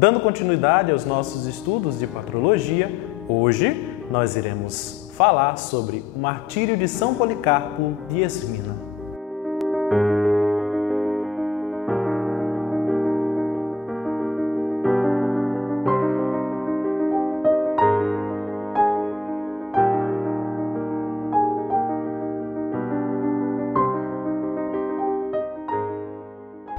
Dando continuidade aos nossos estudos de patrologia, hoje nós iremos falar sobre o martírio de São Policarpo de Esmirna.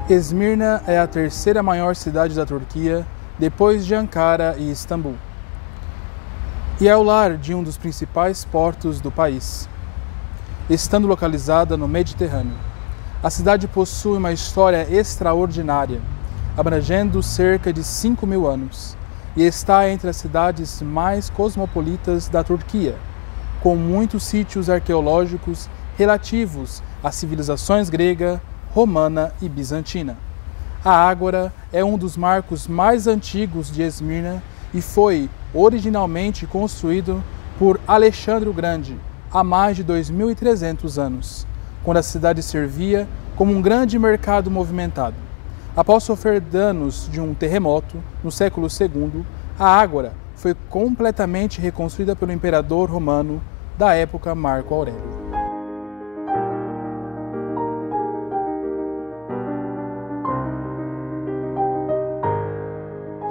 Esmirna é a terceira maior cidade da Turquia, depois de Ankara e Istambul, e é o lar de um dos principais portos do país. Estando localizada no Mediterrâneo, a cidade possui uma história extraordinária, abrangendo cerca de 5.000 anos, e está entre as cidades mais cosmopolitas da Turquia, com muitos sítios arqueológicos relativos às civilizações grega, romana e bizantina. A Ágora é um dos marcos mais antigos de Esmirna e foi originalmente construído por Alexandre o Grande há mais de 2.300 anos, quando a cidade servia como um grande mercado movimentado. Após sofrer danos de um terremoto no século II, a Ágora foi completamente reconstruída pelo imperador romano da época, Marco Aurélio.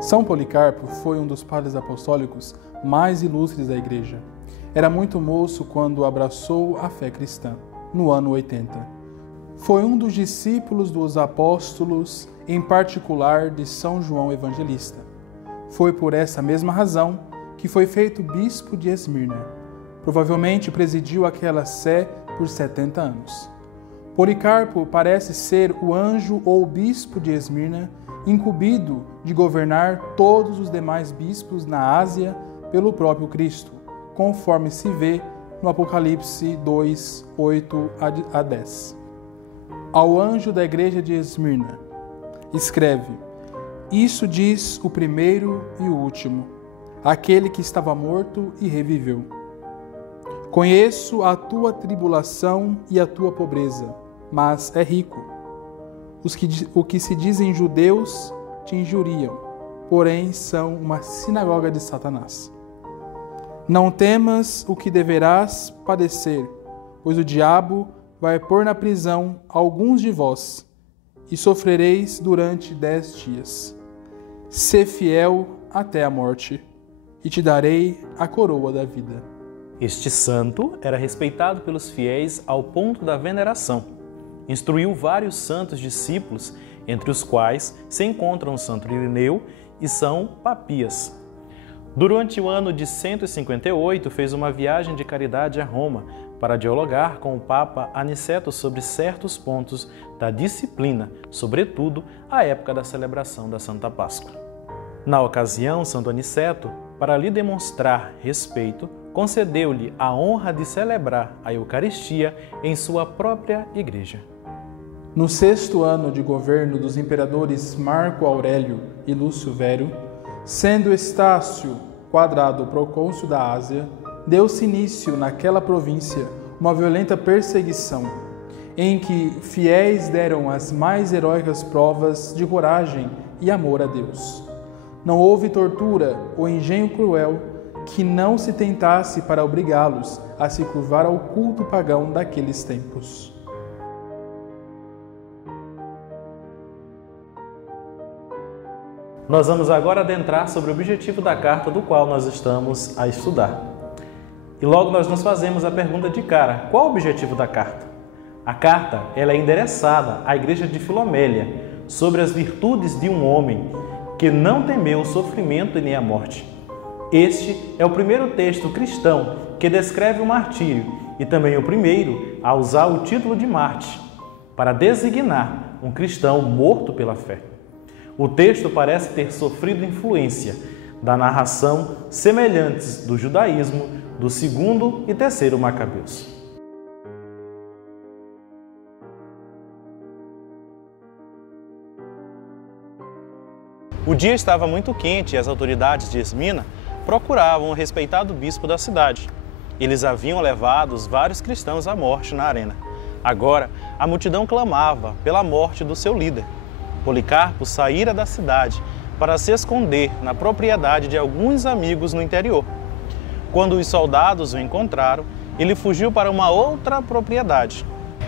São Policarpo foi um dos padres apostólicos mais ilustres da Igreja. Era muito moço quando abraçou a fé cristã, no ano 80. Foi um dos discípulos dos apóstolos, em particular de São João Evangelista. Foi por essa mesma razão que foi feito bispo de Esmirna. Provavelmente presidiu aquela sé por 70 anos. Policarpo parece ser o anjo ou bispo de Esmirna, incumbido de governar todos os demais bispos na Ásia pelo próprio Cristo, conforme se vê no Apocalipse 2, 8 a 10. Ao anjo da igreja de Esmirna, escreve: Isso diz o primeiro e o último, aquele que estava morto e reviveu. Conheço a tua tribulação e a tua pobreza, mas é rico. O que se dizem judeus te injuriam, porém são uma sinagoga de Satanás. Não temas o que deverás padecer, pois o diabo vai pôr na prisão alguns de vós, e sofrereis durante 10 dias. Sê fiel até a morte, e te darei a coroa da vida. Este santo era respeitado pelos fiéis ao ponto da veneração. Instruiu vários santos discípulos, entre os quais se encontram Santo Irineu e São Papias. Durante o ano de 158, fez uma viagem de caridade a Roma para dialogar com o Papa Aniceto sobre certos pontos da disciplina, sobretudo à época da celebração da Santa Páscoa. Na ocasião, Santo Aniceto, para lhe demonstrar respeito, concedeu-lhe a honra de celebrar a Eucaristia em sua própria igreja. No 6º ano de governo dos imperadores Marco Aurélio e Lúcio Vério, sendo Estácio Quadrado procônsul da Ásia, deu-se início naquela província uma violenta perseguição, em que fiéis deram as mais heróicas provas de coragem e amor a Deus. Não houve tortura ou engenho cruel que não se tentasse para obrigá-los a se curvar ao culto pagão daqueles tempos. Nós vamos agora adentrar sobre o objetivo da carta do qual nós estamos a estudar. E logo nós nos fazemos a pergunta de cara: qual o objetivo da carta? A carta ela é endereçada à igreja de Filomélia sobre as virtudes de um homem que não temeu o sofrimento e nem a morte. Este é o primeiro texto cristão que descreve o martírio e também o primeiro a usar o título de Mártir para designar um cristão morto pela fé. O texto parece ter sofrido influência da narração semelhantes do judaísmo do 2º e 3º Macabeus. O dia estava muito quente e as autoridades de Esmirna procuravam o respeitado bispo da cidade. Eles haviam levado vários cristãos à morte na arena. Agora, a multidão clamava pela morte do seu líder. Policarpo saíra da cidade para se esconder na propriedade de alguns amigos no interior. Quando os soldados o encontraram, ele fugiu para uma outra propriedade.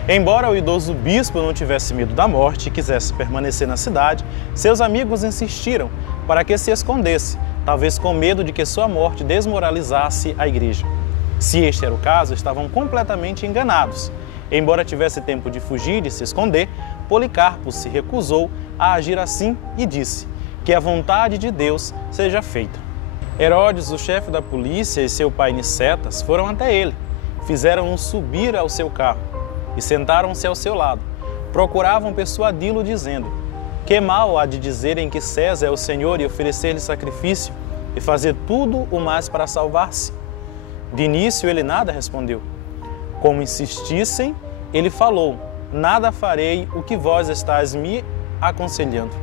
Embora o idoso bispo não tivesse medo da morte e quisesse permanecer na cidade, seus amigos insistiram para que se escondesse, talvez com medo de que sua morte desmoralizasse a igreja. Se este era o caso, estavam completamente enganados. Embora tivesse tempo de fugir e se esconder, Policarpo se recusou a agir assim e disse: que a vontade de Deus seja feita. Herodes, o chefe da polícia, e seu pai Nicetas foram até ele, fizeram-no subir ao seu carro e sentaram-se ao seu lado. Procuravam persuadi-lo, dizendo: que mal há de dizerem que César é o Senhor e oferecer-lhe sacrifício e fazer tudo o mais para salvar-se? De início ele nada respondeu. Como insistissem, ele falou: nada farei o que vós estáis me aconselhando.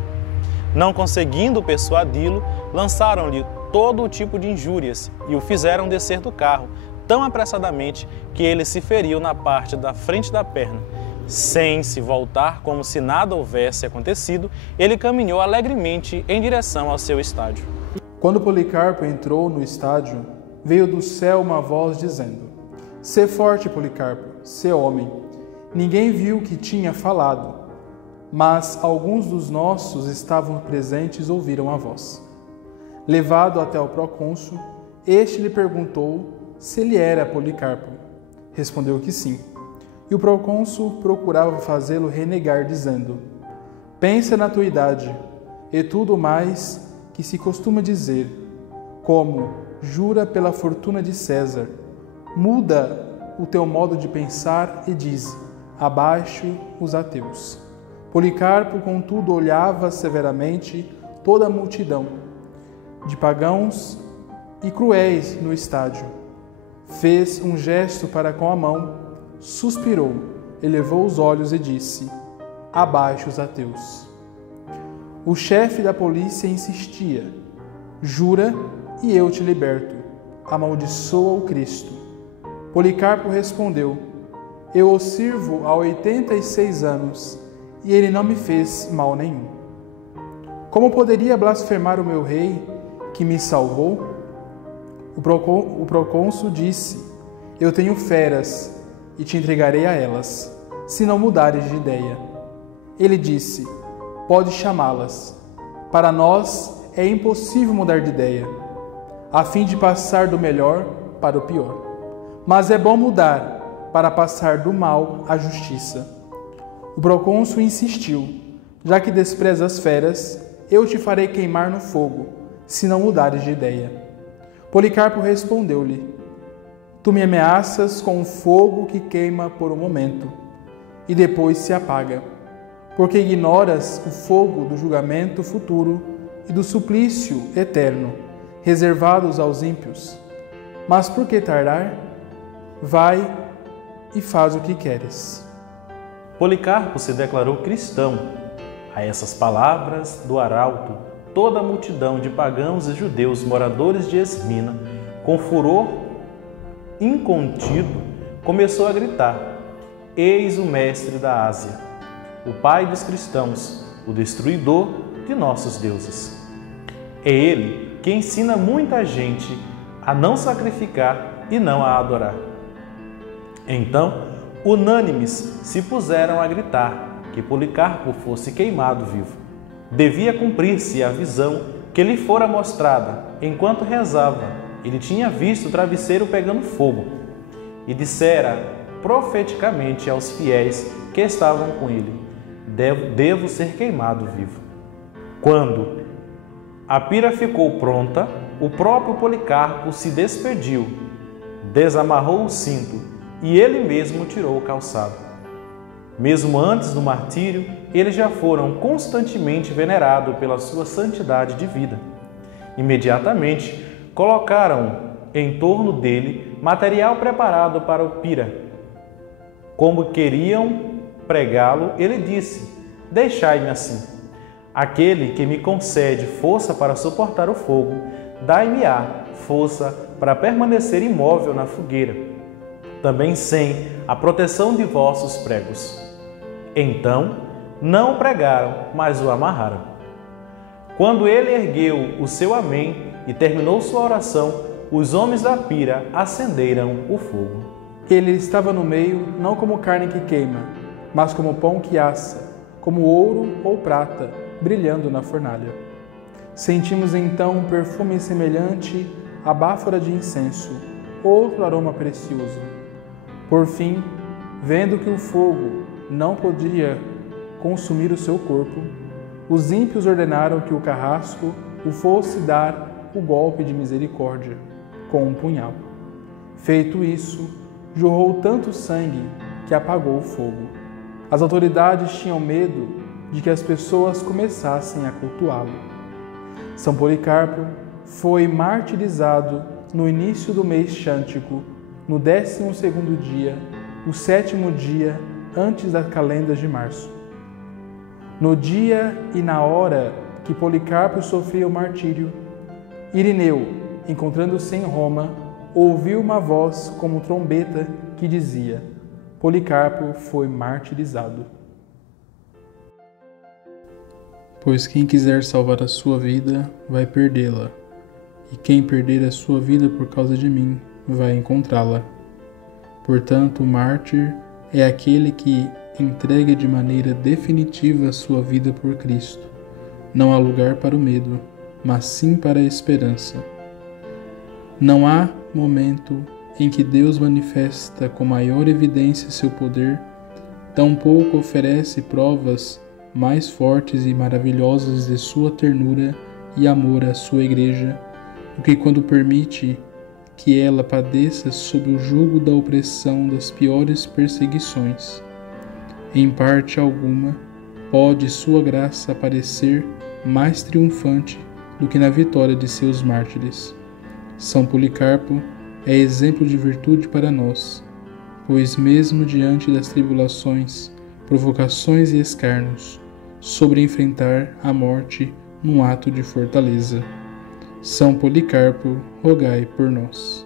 Não conseguindo persuadi-lo, lançaram-lhe todo o tipo de injúrias e o fizeram descer do carro tão apressadamente que ele se feriu na parte da frente da perna. Sem se voltar, como se nada houvesse acontecido, ele caminhou alegremente em direção ao seu estádio. Quando Policarpo entrou no estádio, veio do céu uma voz dizendo: sê forte, Policarpo, sê homem. Ninguém viu o que tinha falado, mas alguns dos nossos estavam presentes e ouviram a voz. Levado até o procônsul, este lhe perguntou se ele era Policarpo. Respondeu que sim. E o procônsul procurava fazê-lo renegar, dizendo: pensa na tua idade, e tudo mais que se costuma dizer, como jura pela fortuna de César. Muda o teu modo de pensar e diz: abaixo os ateus. Policarpo, contudo, olhava severamente toda a multidão de pagãos e cruéis no estádio. Fez um gesto para com a mão, suspirou, elevou os olhos e disse: abaixo os ateus. O chefe da polícia insistia: jura e eu te liberto. Amaldiçoa o Cristo. Policarpo respondeu: eu o sirvo há 86 anos e ele não me fez mal nenhum. Como poderia blasfemar o meu rei que me salvou? O procônsul disse: eu tenho feras e te entregarei a elas, se não mudares de ideia. Ele disse: pode chamá-las. Para nós é impossível mudar de ideia, a fim de passar do melhor para o pior. Mas é bom mudar para passar do mal à justiça. O procônsul insistiu: já que desprezas as feras, eu te farei queimar no fogo, se não mudares de ideia. Policarpo respondeu-lhe: tu me ameaças com um fogo que queima por um momento e depois se apaga, porque ignoras o fogo do julgamento futuro e do suplício eterno, reservados aos ímpios. Mas por que tardar? Vai e faz o que queres. Policarpo se declarou cristão. A essas palavras do arauto, toda a multidão de pagãos e judeus moradores de Esmina, com furor incontido, começou a gritar: eis o mestre da Ásia, o pai dos cristãos, o destruidor de nossos deuses. É ele que ensina muita gente a não sacrificar e não a adorar. Então, unânimes se puseram a gritar que Policarpo fosse queimado vivo. Devia cumprir-se a visão que lhe fora mostrada. Enquanto rezava, ele tinha visto o travesseiro pegando fogo e dissera profeticamente aos fiéis que estavam com ele: devo ser queimado vivo. Quando a pira ficou pronta, o próprio Policarpo se despediu, desamarrou o cinto e ele mesmo tirou o calçado. Mesmo antes do martírio, eles já foram constantemente venerados pela sua santidade de vida. Imediatamente, colocaram em torno dele material preparado para o pira. Como queriam pregá-lo, ele disse: deixai-me assim. Aquele que me concede força para suportar o fogo, dai-me-á força para permanecer imóvel na fogueira, também sem a proteção de vossos pregos. Então, não o pregaram, mas o amarraram. Quando ele ergueu o seu amém e terminou sua oração, os homens da pira acenderam o fogo. Ele estava no meio, não como carne que queima, mas como pão que assa, como ouro ou prata, brilhando na fornalha. Sentimos então um perfume semelhante à báfora de incenso, outro aroma precioso. Por fim, vendo que o fogo não podia consumir o seu corpo, os ímpios ordenaram que o carrasco o fosse dar o golpe de misericórdia, com um punhal. Feito isso, jorrou tanto sangue que apagou o fogo. As autoridades tinham medo de que as pessoas começassem a cultuá-lo. São Policarpo foi martirizado no início do mês Xântico, no 12º dia, o 7º dia antes das calendas de março. No dia e na hora que Policarpo sofria o martírio, Irineu, encontrando-se em Roma, ouviu uma voz como trombeta que dizia: Policarpo foi martirizado. Pois quem quiser salvar a sua vida, vai perdê-la, e quem perder a sua vida por causa de mim, vai encontrá-la. Portanto, o mártir é aquele que entrega de maneira definitiva a sua vida por Cristo. Não há lugar para o medo, mas sim para a esperança. Não há momento em que Deus manifesta com maior evidência seu poder, tampouco oferece provas mais fortes e maravilhosas de sua ternura e amor à sua igreja, do que quando permite que ela padeça sob o jugo da opressão das piores perseguições. Em parte alguma, pode sua graça parecer mais triunfante do que na vitória de seus mártires. São Policarpo é exemplo de virtude para nós, pois mesmo diante das tribulações, provocações e escárnios, sobre enfrentar a morte num ato de fortaleza. São Policarpo, rogai por nós.